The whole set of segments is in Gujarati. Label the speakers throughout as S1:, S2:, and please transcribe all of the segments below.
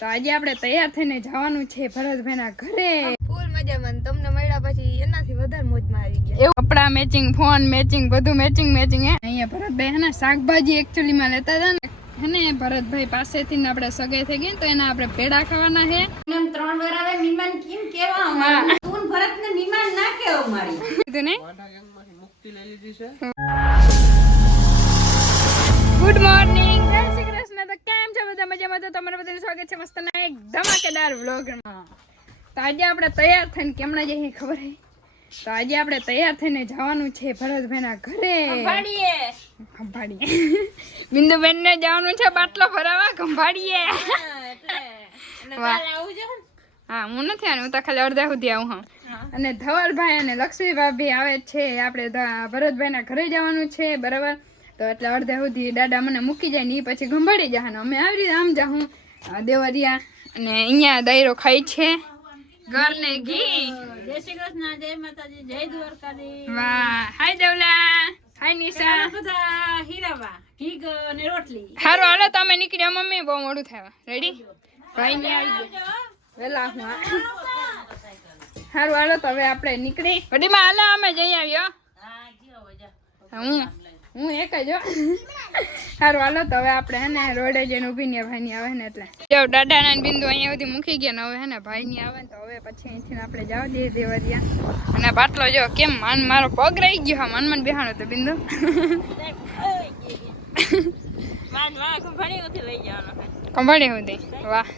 S1: તો આજે આપણે તૈયાર થઈને જવાનું છે ભરતભાઈના ઘરે. ફૂલ મજામાં તમને મળ્યા પછી એનાથી વધારે મોજમાં આવી ગયા. એવું કપડા મેચિંગ ફોન મેચિંગ બધું મેચિંગ મેચિંગ હે. અહીંયા ભરતભાઈ હે ને શાકભાજી એકચ્યુઅલી લેતા હતા ને. હે ભરતભાઈ પાસેથી ને આપણે સગાઈ થઈ ગઈ તો એના આપણે પેડા ખાવાના છે
S2: એમ ત્રણ વાર આવે મહેમાન કેમ કેવા અમારે? તું ભરત ને ના કેવો મારી?
S1: કીધું ને? ગુડ મોર્નિંગ જય શ્રી કૃષ્ણ તો કેમ છો બધા? મજામાં? તો તમારું બધાનું સ્વાગત છે મસ્ત ના એક ધમાકેદાર વ્લોગમાં. તો આજે આપણે તૈયાર થઈને કેમણા જઈએ ખબર હે? તો આજે આપણે તૈયાર થઈને જવાનું છે ભરતભાઈના ઘરે. ખંભાળીએ. બિંદુબેન ને જવાનું છે બાટલો ભરાવા ખંભાળીએ. હા હું? નથી આવું હું તો ખાલી અડધા સુધી આવું હા. અને ધવલભાઈ અને લક્ષ્મી ભાભી આવે છે. આપણે ભરતભાઈના ઘરે જવાનું છે બરાબર? તો એટલે અડધા સુધી દાદા મને મૂકી જાય ને એ પછી ગંભાડી જાય ને અમે આવી રીતે આમ જાઉં દેવરિયા અને અહીંયા દાયરો ખાય છે. ને ઘી.
S2: જય શ્રી કૃષ્ણ જય માતાજી જય દ્વારકાધીશ.
S1: વાહ. હાય દેવલા. હાય નિશા.
S2: બધા હીરાવા ઘી ને રોટલી.
S1: હારો હાલો તમે નીકળ્યા મમ્મી બહુ મોડું થયા. રેડી ભાઈ ને આવી ગયો. વેલા હું હારું હાલો તો હવે આપણે નીકળી. વડીમાં હાલો અમે જઈ આવ્યો હું? હું એક જ સારું હાલો તો હવે આપણે હે ને રોડે જઈને ઊભી ને ભાઈ ની આવે ને એટલે. જો દાદા ના બિંદુ અહીંયા સુધી મૂકી ગયા ને હવે હે ને ભાઈ ની આવે ને તો હવે પછી અહીંથી આપણે જાવ દઈએ દેવરિયા. અને બાટલો જો કેમ માન મારો પગ રહી ગયો? હા મન મન બેહાણો તો બિંદુ. કંભાળી સુધી? વાહ.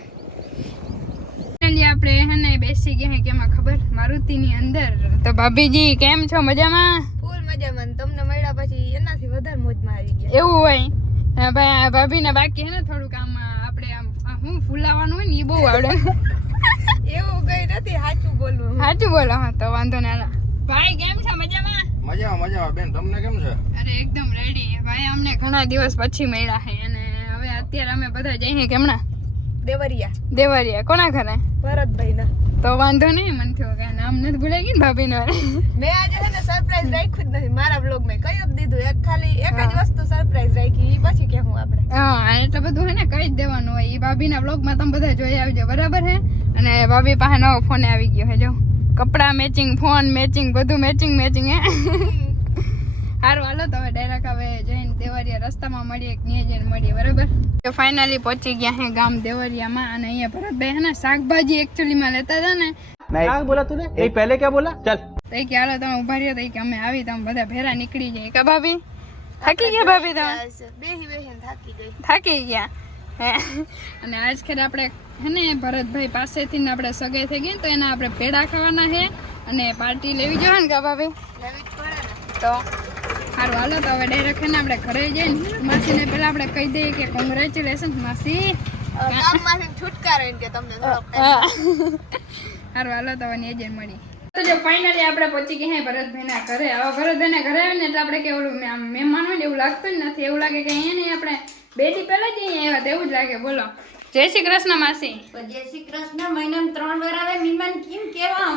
S1: આપણે હે ને બેસી ગયા હે કેમાં ખબર? મારુતિની અંદર. તો ભાભીજી કેમ છો? મજામાં?
S3: મજામાં તમને મળ્યા પછી એનાથી વધારે મોજમાં આવી ગયા.
S1: એવું હોય. ભાઈ ભાભી ને બાકી હે ને થોડુંક આમ આપણે આમ હું ફૂલાવાનું હોય ને એ બહુ આવડે.
S3: એવું કઈ નથી સાચું બોલવું
S1: સાચું બોલો હા તો વાંધો ના ના ભાઈ કેમ છો? મજામાં?
S4: મજામાં મજામાં. બેન તમને કેમ છે?
S1: અરે એકદમ રેડી ભાઈ અમને ઘણા દિવસ પછી મળ્યા છે અને હવે અત્યારે અમે બધા જઈએ કેમણા
S3: દેવરિયા.
S1: દેવરિયા. કોના ઘરે?
S3: ભરતભાઈ ના
S1: તો વાંધો નહીં મને થયું કે નામ નથી ભૂલાઈ ગયું ને ભાભીનું
S3: મેં આજે છે ને સરપ્રાઈઝ રાખ્યું જ નથી. મારા બ્લોગ મેં કહી જ દીધું એક ખાલી એક જ વસ્તુ સરપ્રાઈઝ રાખી એ પછી કેવું આપણે.
S1: હા એટલે બધું હે ને કહી જ દેવાનું હોય. એ ભાભીના બ્લોગમાં તમે બધા જોઈ આવજો બરાબર હે? અને ભાભી પાસે નવો ફોન આવી ગયો હે જો કપડા મેચિંગ ફોન મેચિંગ બધું મેચિંગ મેચિંગ હે. સારું હાલો તો હવે ડાયરેક્ટ હવે જઈને દેવરિયા રસ્તામાં મળીએ ત્યાં જઈને મળીએ બરાબર? ફાઇનલી પહોંચી ગયા હે ગામ દેવરિયામાં અને અહીંયા ભરતભાઈ હે ને શાકભાજી એકચ્યુઅલીમાં લેતા હતા ને.
S5: ક્યાં બોલા તું એ પહેલે ક્યાં બોલા? ચાલ.
S1: તો કે હાલો તમે ઊભા રહ્યો. તો કે અમે આવી તમે બધા ભેરા નીકળી જાય કે ભાભી થાકી ગયા ભાભી તમે?
S3: બેહી બેહી થાકી ગઈ.
S1: થાકી ગયા. અને આજ ખેર આપણે હે ને ભરતભાઈ પાસેથી આપણે સગાઈ થઈ ગઈ તો એના આપણે ભેડા ખાવાના છે અને પાર્ટી લેવી જોઈએ ને કા તો સારું હાલો તો હવે ડાયરેક્ટ ને આપણે ઘરે જઈને માસીને પહેલા આપણે કહી દઈએ કે કોંગ્રેચ્યુલેશન માસી.
S3: છુટકારો એમ કે તમને
S1: સારું હાલો તો હવે જઈને મળી. તો જો ફાઇનલી આપણે પહોંચી ગયા હે ભરતભાઈના ઘરે. હવે ભરતભાઈના ઘરે આવે ને એટલે આપણે કે ઓલું મહેમાન હોય ને એવું લાગતું જ નથી. એવું લાગે કે અહીંયા નહીં આપણે બેટી પહેલા જ અહીંયા આવ્યા તેવું જ લાગે. બોલો. જય શ્રી કૃષ્ણ માસી.
S2: જય શ્રી કૃષ્ણ મહિનામાં ત્રણ વાર આવે. મહેમાન કેમ કેવા?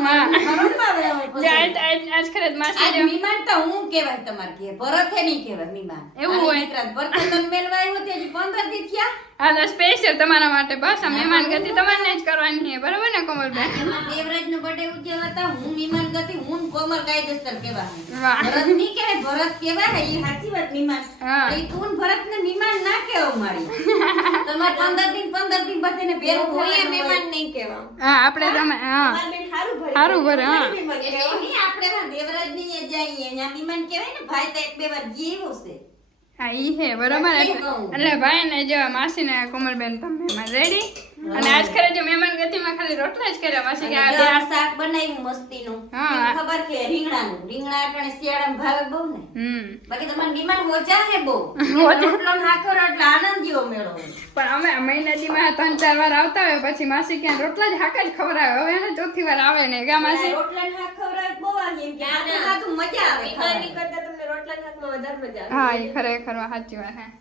S1: આજ ખરે માસી
S2: આજ મીમાન તો હું કહેવાય તમારે કે ભરત નહીં કહેવાય મીમાન.
S1: એવું હોય.
S2: ભરત તને મેલવા આવ્યો તે હજી પંદર દી થયા.
S1: હા સ્પેશિયલ તમારા માટે બસ આ મહેમાન ગતિ તમારે જ કરવાની છે બરાબર ને કોમલબેન
S2: દેવરાજ નો બર્થડે ઉજવવા હતા હું મહેમાન ગતિ હું ને કોમલ કાયદેસર કેવા ભરત નહીં કહેવાય ભરત કહેવાય એ સાચી વાત મહેમાન એ તું ને ભરત ને મહેમાન ના કેવો મારી તમારે પંદર દિન પંદર દિન બધાને ભેરું હોય.
S3: મહેમાન નહીં કહેવા
S1: હા આપણે તમે હા. સારું ભરે. હા.
S2: નહીં આપણે એમાં દેવરાજની એ જઈએ ત્યાં મહેમાન કહેવાય ને ભાઈ તો એક બે વાર જીવો છે
S1: હા ઈ હે બરોબર. એટલે ભાઈ ને જો માસી ને કોમલબેન તમે રેડી અને આજ ખરે જે મહેમાન ગતિમાં ખાલી રોટલા જ કર્યા પાછી કે આ બે
S2: શાક બનાવ્યું મસ્તીનું.
S1: હા.
S2: ખબર કે રીંગણાનું. રીંગણા અટાણે શિયાળામાં ભાવે બહુ ને.
S1: હમ.
S2: બાકી તમારે ડિમાન્ડ મોજા હે બહુ. રોટલો ને હાકર એટલે આનંદ જેવો મેળો
S1: પણ અમે મહિના દીમાં ત્રણ ચાર વાર આવતા હોય પછી માસી ક્યાં રોટલા જ હાકા જ ખવડાવે. હવે એને ચોથી વાર આવે ને ગા માસી?
S2: રોટલા ને હાક ખવડાવે બહુ આવે એમ કે આટલું ખાધું મજા આવે.
S3: કરતા તમને રોટલા શાકમાં વધારે મજા
S1: હા એ ખરેખર સાચી વાત હે.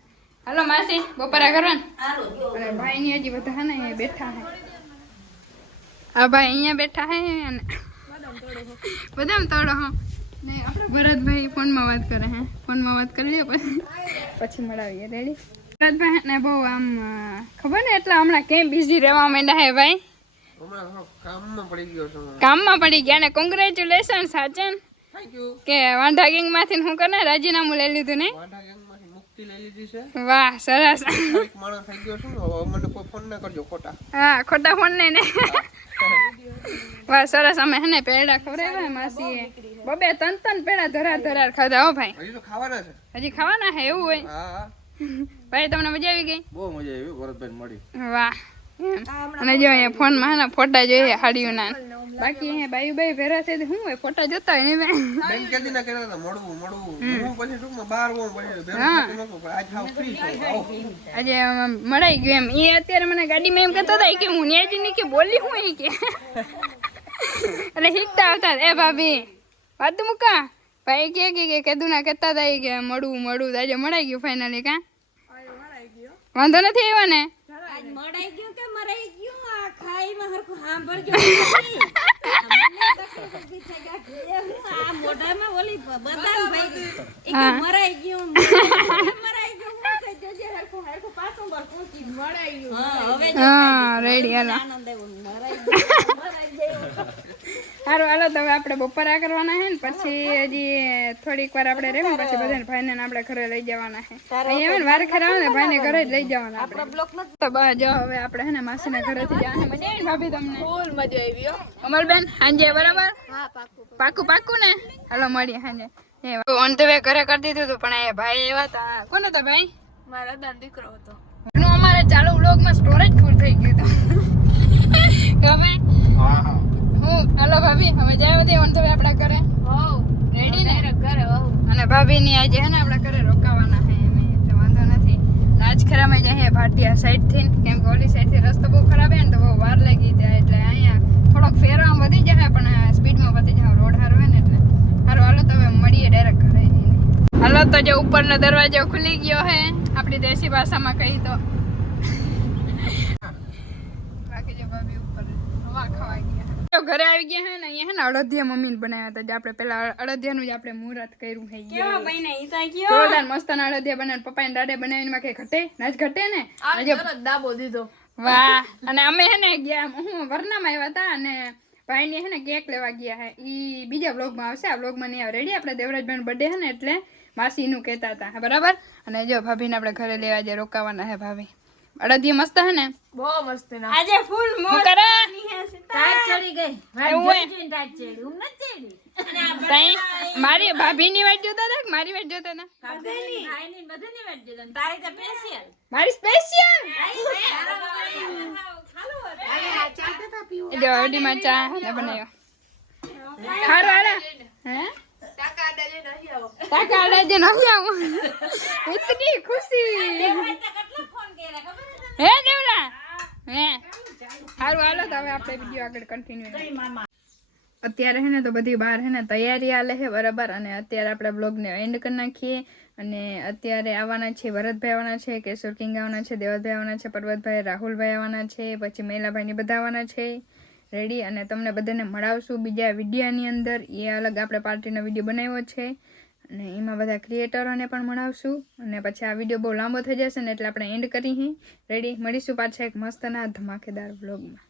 S1: હાલો માસી બપોરા કરવા ને અને ભાઈ ની હજી બધા હે ને બેઠા હે. આ ભાઈ અહીંયા બેઠા હે અને બદામ તોડો હો. ને ભરતભાઈ ફોનમાં વાત કરે હે. ફોનમાં વાત કરી લે પછી. પછી મળાવીએ રેડી ભરતભાઈ ને બહુ આમ ખબર ને એટલા હમણાં કેમ બિઝી રહેવા માંડ્યા હે ભાઈ?
S5: કામમાં પડી ગયો
S1: ને કોંગ્રેચ્યુલેશન સાચન કે વાંઢા ગેંગમાંથી હું કરે રાજીનામું લઈ લીધું ને?
S5: વાંઢા લઈ લીધી છે.
S1: વાહ સરસ.
S5: એક માણસ થઈ ગયો છું હવે મને કોઈ ફોન ના કરજો ખોટા.
S1: હા ખોટા ફોન ને ને. વાહ સરસ અમે હે ને પેડા ખવડાવ્યા માસીએ. બબે તન તન પેડા ધરાર ખાધા હો ભાઈ.
S5: હજી તો ખાવાના છે.
S1: હજી ખાવાના હે એવું હોય?
S5: હા
S1: ભાઈ તમને મજા આવી ગઈ?
S4: બહુ મજા આવી ભરતભાઈ મળી.
S1: વાહ. અને જો અહીંયા ફોનમાં ને ફોટા જોઈએ હાડીઓના. બાકી અહીંયા બાયુ બાઈ ભેરા થઈ શું હોય ફોટા જોતા હોય ને મેં
S5: બેન કે દીના કહેતા હતા મળવું મળવું હું પછી ટૂંકમાં બહાર હોઉં પછી. પણ આજ હાવ ફ્રી છું.
S1: આજે મળાઈ ગયું એમ. એ અત્યારે મને ગાડીમાં એમ કહેતા હતા કે હું ન્યાજી ની કે બોલી હું એ કે. એટલે શીખતા આવતા હતા, એ ભાભી વાત મૂકા ભાઈ કે કે કે કીધું ના કહેતા હતા કે મળવું મળવું આજે મળાઈ ગયું ફાઇનલી કા? વાંધો નથી આવ્યો ને?
S2: આજ મડાઈ ગયું કે મરાઈ ગયું? આ ખાઈમાં હરખું સાંભળજો. આ મોઢામાં ઓલી બતાવ ભાઈ. કે મરાઈ ગયું મરાઈ
S1: સારું હાલો. તો હવે આપણે બપોરા કરવાના છે ને પછી હજી થોડીક વાર આપણે રહેવું પછી બધાને ભાઈને ને આપણે ઘરે લઈ જવાના છે અહીંયા ને વાર ખરા ને ભાઈને ઘરે જ લઈ જવાના આપણે તો બસ જો હવે આપણે હે ને માસીના ઘરેથી જવાની. મજા આવી ભાભી તમને.
S3: ફૂલ મજા આવી હો.
S1: અમરબેન સાંજે બરાબર?
S3: હા પાકું
S1: પાકું. પાકું ને? હાલો મળીએ સાંજે ઓન ધ વે ઘરે કરી દીધું હતું પણ એ ભાઈ એવા હતા કોણ હતા ભાઈ?
S3: મારા દાન દીકરો હતો.
S1: નો અમારે ચાલુ વ્લોગમાં સ્ટોરેજ ફૂલ થઈ ગયું હતું. ગમે
S4: હા
S1: હાલો ભાભી હવે જાય બધી ઓન ધ આપણા ઘરે.
S3: હોઉ
S1: રેડી ને?
S3: ઘરે હોઉ
S1: અને ભાભીની આજે હે ને આપણા ઘરે રોકાવાના હે એમ એટલે વાંધો નથી. આજ ખરામાં જાય ભાટિયા સાઈડથી કેમ કે ઓલી સાઈડથી રસ્તો બહુ ખરાબ હે ને તો બહુ વાર લાગી જાય એટલે અહીંયા થોડોક ફેરવા વધી જાય પણ સ્પીડમાં વધી જાય રોડ સારો હોય ને એટલે. હારો હાલો તો હવે મળીએ ડાયરેક્ટ ઘરે. હાલો તો જે ઉપરનો દરવાજો ખુલી ગયો હે. આપણી દેશી ભાષામાં કહી તો બાકી જો ભાભી ઉપર હવા ખાવા ગયા. તો ઘરે આવી ગયા હે ને અહીંયા હે ને અડદિયા મમ્મીને બનાવ્યા હતા. જે આપણે પેલા અડદિયાનું જ આપણે મુહૂર્ત કર્યું છે
S2: કેવા મહિના ઈ તો કયો
S1: જોરદાર મસ્ત અડદિયા બનાવીને પપ્પાને દાડે બનાવીને માં કઈ ઘટે? ના જ ઘટે ને?
S3: આ
S1: આજે
S3: તરત દાબો દીધો.
S1: વાહ. અને અમે હે ને ગયા હું વરનામાં આવ્યા હતા અને ભાઈને હે ને કેક લેવા ગયા હે. ઈ બીજા વ્લોગમાં આવશે. આ વ્લોગમાં નહીં આવે. રેડી આપણે દેવરાજભાઈ બર્થડે હે ને એટલે માસીનું કહેતા હતા. બરાબર? અને જો ભાભીને આપણે ઘરે લેવા જે રોકાવાના હે ભાભી. અડદિયા મસ્ત હે ને?
S3: બહુ મસ્ત ના.
S2: આજે ફૂલ
S1: મોર કરે?
S2: તાજ ચડી ગઈ.
S1: હોય?
S2: તાજ ચડી. હું ન ચડી.
S1: તઈ મારી ભાભીની વાટ જોતા હતા કે મારી વાટ જોતા હતા?
S2: ભાઈની બધાની વાત જોતા ને તારી તો સ્પેશિયલ
S1: મારી સ્પેશિયલ જો ચા ને બનાવ્યો. હારું હાલે. હે?
S3: કાકા દાદા
S1: નથી આવું. ઇતની ખુશી. હે દેવલા હે. હારું હાલો તો હવે આપણે વીડિયો આગળ કન્ટિન્યુ અત્યારે હે ને તો બધી બહાર હે ને તૈયારી આલે છે બરાબર અને અત્યારે આપણે બ્લોગને એન્ડ કરી નાખીએ. અને અત્યારે આવવાના છે ભરતભાઈ આવવાના છે કેશોર કિંગ આવવાના છે દેવતભાઈ આવવાના છે પર્વતભાઈ રાહુલભાઈ આવવાના છે પછી મહિલાભાઈની બધા આવવાના છે. રેડી અને તમને બધાને મળાવશું બીજા વિડીયાની અંદર. એ અલગ આપણે પાર્ટીનો વીડિયો બનાવ્યો છે અને એમાં બધા ક્રિએટરોને પણ મળાવશું અને પછી આ વીડિયો બહુ લાંબો થઈ જશે ને એટલે આપણે એન્ડ કરી રેડી, મળીશું પાછા એક મસ્તના ધમાકેદાર બ્લોગમાં